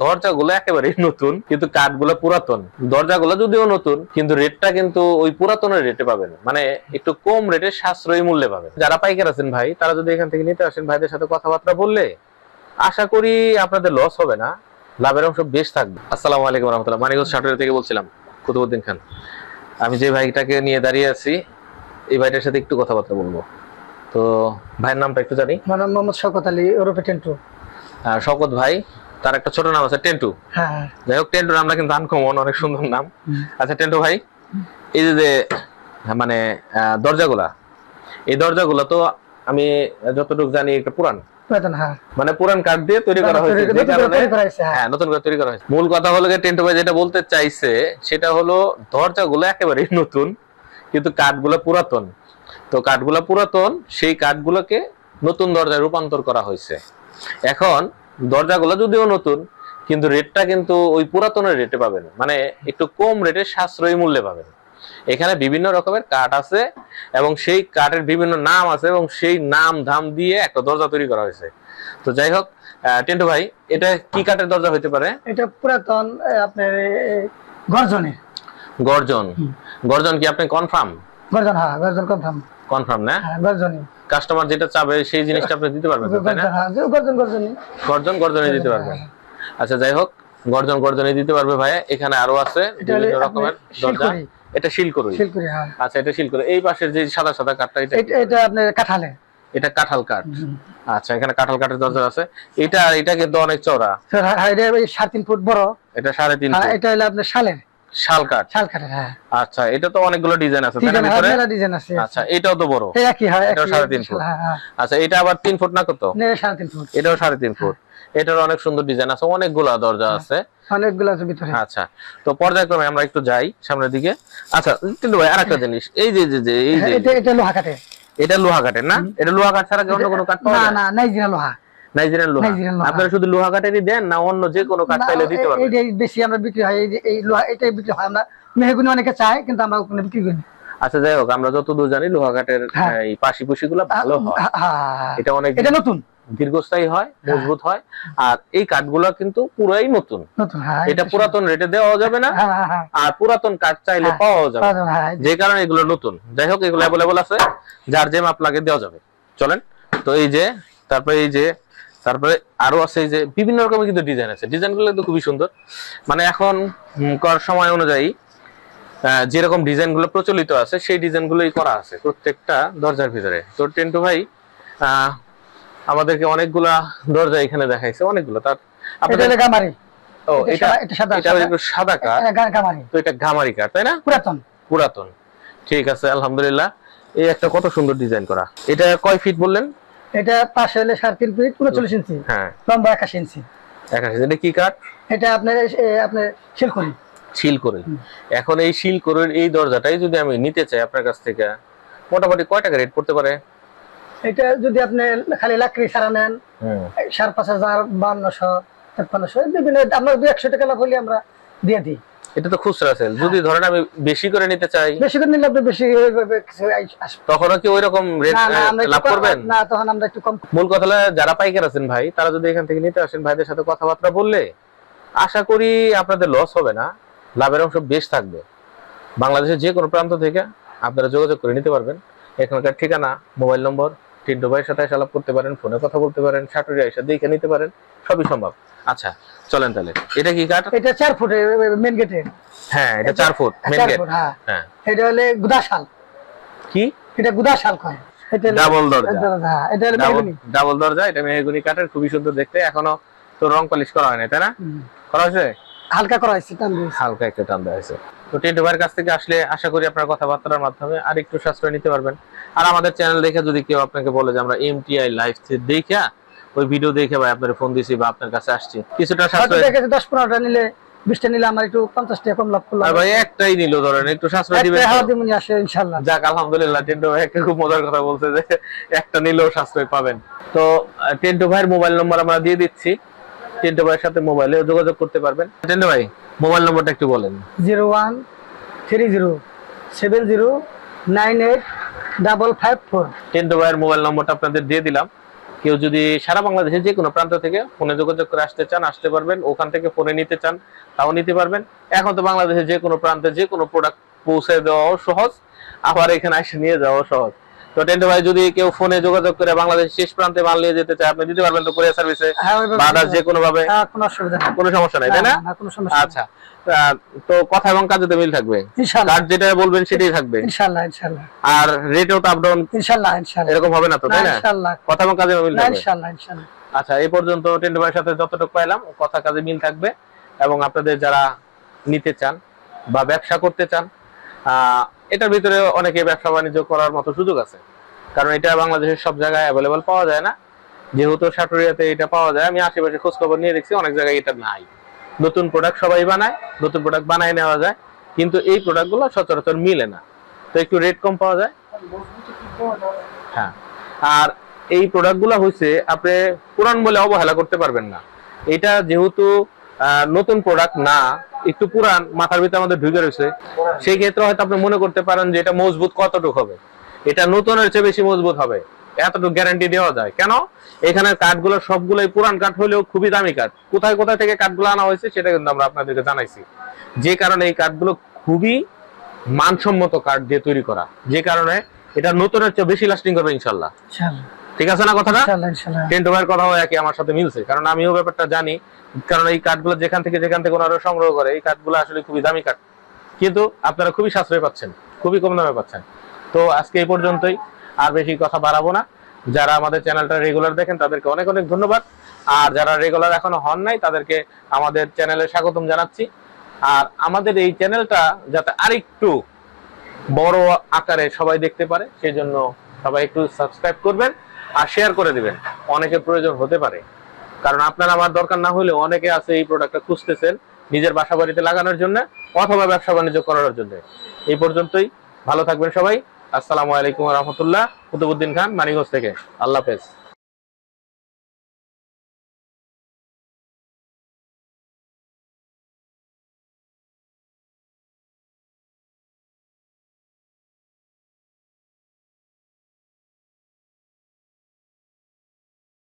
দরজাগুলো একেবারেই নতুন কিন্তু কাঠগুলো পুরাতন। দরজাগুলো যদিও নতুন কিন্তু রেটটা কিন্তু ওই পুরাতনের রেটে পাবেন, মানে একটু কম রেটে সাশ্রয়ী মূল্যে পাবেন। যারা পাইকার আছেন ভাই তারা যদি এখান থেকে নিতে আসেন, ভাইদের সাথে কথাবার্তা বললে আশা করি আপনাদের লস হবে না, লাভের অংশ বেশ থাকবে। আসসালামু আলাইকুম রহমতুল্লাহ, মানিকগঞ্জ সাটোরিয়া থেকে বলছিলাম, কুতুবউদ্দিন খান। আমি যে ভাইটাকে নিয়ে দাঁড়িয়ে আছি এই ভাইটার সাথে একটু কথাবার্তা বলবো। তো ভাইয়ের নামটা একটু জানি। আমার নাম মোহাম্মদ শওকত আলী ওরফে টেন্টু। শওকত ভাই, তার একটা ছোট নাম আছে টেন্টু। হ্যাঁ, যাই হোক, টেন্টু নামটা কিন্তু আনকমন, অনেক সুন্দর নাম। আচ্ছা টেন্টু ভাই, এই যে মানে দরজাগুলা, এই দরজাগুলা তো আমি যতটুকু জানি একটা পুরান, মানে পুরান কাঠ দিয়ে তৈরি করা হয়েছে, যে কারণে হ্যাঁ নতুন করে তৈরি করা হয়েছে। মূল কথা হলো টেন্টু ভাই যেটা বলতে চাইছে সেটা হলো দরজাগুলো একেবারেই নতুন কিন্তু কাঠগুলো পুরাতন। তো কাঠগুলো পুরাতন, সেই কাঠগুলোকে নতুন দরজায় রূপান্তর করা হয়েছে। এখন দরজাগুলো যদিও নতুন কিন্তু রেটটা কিন্তু ওই পুরাতনের রেটে পাবেন, মানে একটু কম রেটে সাশ্রয়ী মূল্যে পাবেন। এখানে বিভিন্ন রকমের কাঠ আছে এবং সেই কাঠের বিভিন্ন নাম আছে এবং সেই নাম ধাম দিয়ে একটা দরজা তৈরি করা হয়েছে। তো যাই হোক টেন্টু ভাই, এটা কি কাঠের দরজা হইতে পারে? এটা পুরাতন আপনার গর্জনের। গর্জন? গর্জন কি আপনি কনফার্ম? গর্জন, হ্যাঁ গর্জন কনফার্ম। কনফার্ম না? হ্যাঁ গর্জনই। কাস্টমার যেটা চাবে সেই জিনিসটা আপনি দিতে পারবেন, তাই না? হ্যাঁ গর্জন গর্জনই। গর্জন গর্জনই দিতে পারবেন। আচ্ছা যাই হোক, গর্জন গর্জনই দিতে পারবে ভাই। এখানে আরো আছে বিভিন্ন রকমের দরজা। এটা শিলকুড়ি। শিলকুড়ি, হ্যাঁ। আচ্ছা এটা শিলকুড়ি। এই পাশের যে সাদা সাদা কাঠটা, এটা আপনার কাঁঠালের। এটা কাঁঠাল কাঠ। আচ্ছা এখানে কাঁঠাল কাঠের দরজা আছে। এটা কিন্তু অনেক চওড়া। এটা 3.5 ফুট বড়। এটা 3.5 ফুট। এটা হলো আপনার শালের। শাল কাঠ। শাল কাঠ, হ্যাঁ। আচ্ছা এটা তো অনেকগুলো ডিজাইন আছে, তাই না? ভিতরে ডিজাইন আছে। আচ্ছা এটাও তো বড়। একই, হ্যাঁ। এটাও 3.5 ফুট। আচ্ছা এটা আবার 3 ফুট না কত? না 3.5 ফুট। এটাও 3.5 ফুট। এটার অনেক সুন্দর ডিজাইন আছে, অনেকগুলা দরজা আছে। অনেকগুলো আছে ভিতরে। আচ্ছা তো পর্যায়ক্রমে আমরা একটু যাই সামনের দিকে। আচ্ছা কিন্তু ভাই আরেকটা জিনিস, এই যে এটা লোহা কাঠের। এটা লোহা কাঠের না? এটা লোহা কাঠ ছাড়া কি অন্য কোনো কাঠ পাওয়া যায়? না, নাইজেরিয়ান লোহা। নাইজেরিয়ান লোহা। আপনারা শুধু লোহা কাঠেরই দেন না অন্য যে কোনো কাঠ চাইলে দিতে পারবেন? এইটাই বেশি আমরা বিক্রি হয়, এই লোহা এটাই বিক্রি হয়। আমরা মেহগনি অনেকে চায় কিন্তু আমরা ওখানে বিক্রি করি না। আচ্ছা যাই হোক, আমরা যতদূর জানি লোহা কাঠের এই পাশি গুলো ভালো হয়। এটা অনেক, এটা নতুন, দীর্ঘস্থায়ী হয়, মজবুত হয়। আর এই কাঠগুলো কিন্তু পুরাই নতুন। এটা পুরাতন রেটে দেওয়া যাবে না, আর পুরাতন কাঠ চাইলে পাওয়া যাবে, যে কারণে এগুলো নতুন। যাই হোক এগুলো অ্যাভেলেবল আছে, যার যে মাপ লাগে দেওয়া যাবে। চলেন তো এই যে, তারপরে আরো আছে এই যে বিভিন্ন রকমের কিন্তু ডিজাইন আছে। ডিজাইনগুলো কিন্তু খুবই সুন্দর, মানে এখন করার সময় অনুযায়ী যেরকম ডিজাইন গুলো প্রচলিত আছে সেই ডিজাইন গুলোই করা আছে প্রত্যেকটা দরজার ভিতরে। তো টেন্টু ভাই আমাদেরকে অনেকগুলা দরজা এখানে দেখাইছে, অনেকগুলো। তার আপনাদের গামারি। ও এটা সাদা কাঠ। তো এটা গামারি কাঠ, তাই না? পুরাতন। ঠিক আছে আলহামদুলিল্লাহ। এই একটা কত সুন্দর ডিজাইন করা। এটা কয় ফিট বললেন? এটা পাশে হলে 3.5 ফিট 39 ইঞ্চি। হ্যাঁ, লম্বা 81 ইঞ্চি। 81। এটা কি কাঠ? এটা আপনার শিলকুড়ি। শিলকুড়ি। এখন এই শিলকুড়ির এই দরজাটাই যদি আমি নিতে চাই আপনার কাছ থেকে, মোটামুটি কয় টাকা রেট পড়তে পারে? এটা যদি আপনি খালি লাকড়ি ছাড়া নেন 5,500, 5200, 5300 বিভিন্ন, আমরা 200 টাকা লাভ হলে আমরা দিয়ে দিই। এটা তো খুচরা সেল। যদি ধরেন আমি বেশি করে নিতে চাই? বেশি করে নিলে আপনি বেশি তখনও কি ওইরকম রেট লাভ করবেন? না, তখন আমরা একটু কম। মূল কথা হলো যারা পাইকার আছেন ভাই তারা যদি এখান থেকে নিতে আসেন, ভাইদের সাথে কথাবার্তা বললে আশা করি আপনাদের লস হবে না, লাভের অংশ বেশ থাকবে। বাংলাদেশের যে কোনো প্রান্ত থেকে আপনারা যোগাযোগ করে নিতে পারবেন। এখানকার ঠিকানা, মোবাইল নম্বর, টিন্টু ভাইয়ের সাথে আলাপ করতে পারেন, ফোনে কথা বলতে পারেন, সাটোরিয়া এসে দেখে নিতে পারেন, সবই সম্ভব। আচ্ছা চলেন তাহলে। এটা কি কাঠ? এটা 4 ফুট মেন গেটে। হ্যাঁ এটা 4 ফুট মেন গেট। হ্যাঁ এটা হলে গুদাশাল। কি? এটা গুদাশাল কয়। এটা ডাবল দরজা। হ্যাঁ এটা হলো মেহগনি। ডাবল দরজা। এটা মেহগনি কাঠের, খুবই সুন্দর দেখতে। এখনো তো রং পলিশ করা হয় না, তাই না? করা হয়েছে? হালকা করা হয়েছে, টান দিয়েছে। হালকা একটু টান দেওয়া হয়েছে। তো টেন্টু ভাইয়ের কাছ থেকে আসলে আশা করি আপনার কথাবার্তার মাধ্যমে আর একটু সাশ্রয় নিতে পারবেন। আর আমাদের চ্যানেল দেখে যদি কেউ আপনাকে বলে যে আমরা এমটিআই লাইভ দেখে ওই ভিডিও দেখে ভাই আপনার ফোন দিছি বা আপনার কাছে আসছি, কিছুটা সাশ্রয় দেখেছে 10-15টা নিলে 20টা নিলে আমার একটু 50 টাকা কম লাভ করলাম। আর ভাই একটাই নিলো ধরেন একটু সাশ্রয় দিবেন? হ্যাঁ দিমুনি আসে ইনশাআল্লাহ। যাক আলহামদুলিল্লাহ, টেন্টু ভাই একটা খুব মজার কথা বলছে যে একটা নিলেও সাশ্রয় পাবেন। তো টেন্টু ভাইয়ের মোবাইল নম্বর আমরা দিয়ে দিচ্ছি, টেন্টু ভাইয়ের সাথে মোবাইলে যোগাযোগ করতে পারবেন। টেন্টু ভাই মোবাইল নম্বরটা একটু বলেন। 013070985554। টেন্টু ভাইয়ের মোবাইল নম্বরটা আপনাদের দিয়ে দিলাম। কেউ যদি সারা বাংলাদেশে যে কোনো প্রান্ত থেকে ফোনে যোগাযোগ করে আসতে চান আসতে পারবেন, ওখান থেকে ফোনে নিতে চান তাও নিতে পারবেন। এখন তো বাংলাদেশে যে কোনো প্রান্তে যে কোনো প্রোডাক্ট পৌঁছে দেওয়াও সহজ, আবার এখানে এসে নিয়ে যাওয়াও সহজ। তো টেন্টু ভাই যদি কেউ ফোনে যোগাযোগ করে বাংলাদেশের শেষ প্রান্তে মাল নিয়ে যেতে চায় আপনি দিতে পারবেন তো কুরিয়ার সার্ভিসে বা others যে কোনো ভাবে? কোনো অসুবিধা নেই, কোনো সমস্যা নাই, তাই না? কোনো সমস্যা নেই। আচ্ছা, তো কথা এবং কাজে তো মিল থাকবে, ইনশাআল্লাহ কাজ যেটা বলবেন সেটাই থাকবে, ইনশাআল্লাহ ইনশাআল্লাহ। আর রেটও তো আপ ডাউন ইনশাআল্লাহ ইনশাআল্লাহ এরকম হবে না তো, তাই না? ইনশাআল্লাহ কথা এবং কাজে মিল থাকবে। ইনশাআল্লাহ ইনশাআল্লাহ। আচ্ছা, এই পর্যন্ত টেন্টু ভাইয়ের সাথে যতটুকু পাইলাম কথা কাজে মিল থাকবে, এবং আপনাদের যারা নিতে চান বা ব্যবসা করতে চান, এটার ভিতরে অনেকে ব্যবসা বাণিজ্য করার মতো সুযোগ আছে, কারণ এটা বাংলাদেশের সব জায়গায় অ্যাভেলেবল পাওয়া যায় না। যেহেতু সাটুরিয়াতে এটা পাওয়া যায়, আমি আশেপাশে খোঁজ খবর নিয়ে দেখছি অনেক জায়গায় এটা নাই। নতুন প্রোডাক্ট সবাই বানায়, নতুন প্রোডাক্ট বানায় নেওয়া যায়, কিন্তু এই প্রোডাক্টগুলো সচরাচর মিলে না, তো একটু রেট কম পাওয়া যায়। হ্যাঁ, আর এই প্রোডাক্টগুলো হচ্ছে আপনি পুরান বলে অবহেলা করতে পারবেন না। এটা যেহেতু নতুন প্রোডাক্ট না, একটু পুরান মাথার ভিতরে আমাদের ঢুকে রয়েছে, সেই ক্ষেত্রে হয়তো আপনি মনে করতে পারেন যে এটা মজবুত কতটুকু হবে, এটা নতুনের চেয়ে বেশি মজবুত হবে, এতটুকু গ্যারান্টি দেওয়া যায়। কেন? এখানে কাঠগুলো সবগুলোই পুরান কাঠ হলেও খুবই দামি কাঠ। কোথায় কোথায় থেকে কাঠগুলো আনা হয়েছে সেটা কিন্তু আমরা আপনাদেরকে জানাইছি, যে কারণে এই কাঠগুলো খুবই মানসম্মত কাঠ দিয়ে তৈরি করা, যে কারণে এটা নতুনের চেয়ে বেশি লাস্টিং করবে ইনশাল্লাহ। ঠিক আছে না কথাটা? টেন্টু ভাইয়ের কথাও একই আমার সাথে মিলছে, কারণ আমিও ব্যাপারটা জানি। কারণ এই কাঠগুলো যেখান থেকে ওনারা সংগ্রহ করে, এই কাঠগুলো আসলে খুবই দামি কাঠ, কিন্তু আপনারা খুবই সাশ্রয় পাচ্ছেন, খুবই কম দামে পাচ্ছেন। তো আজকে এই পর্যন্তই, আর বেশি কথা বাড়াবো না। যারা আমাদের চ্যানেলটা রেগুলার দেখেন তাদেরকে অনেক অনেক ধন্যবাদ, আর যারা রেগুলার এখনো হন নাই তাদেরকে আমাদের চ্যানেলে স্বাগতম জানাচ্ছি। আর আমাদের এই চ্যানেলটা যাতে আরেকটু বড় আকারে সবাই দেখতে পারে, সেই জন্য সবাই একটু সাবস্ক্রাইব করবেন আর শেয়ার করে দিবেন, অনেকের প্রয়োজন হতে পারে। কারণ আপনার আমার দরকার না হলেও অনেকে আছে এই প্রোডাক্টটা খুঁজতেছেন নিজের বাসা বাড়িতে লাগানোর জন্য অথবা ব্যবসা বাণিজ্য করার জন্য। এই পর্যন্তই, ভালো থাকবেন সবাই। আসসালামু আলাইকুম ওয়া রাহমাতুল্লাহ। কুতুবউদ্দিন খান, মানিকগঞ্জ থেকে। আল্লাহ হাফেজ।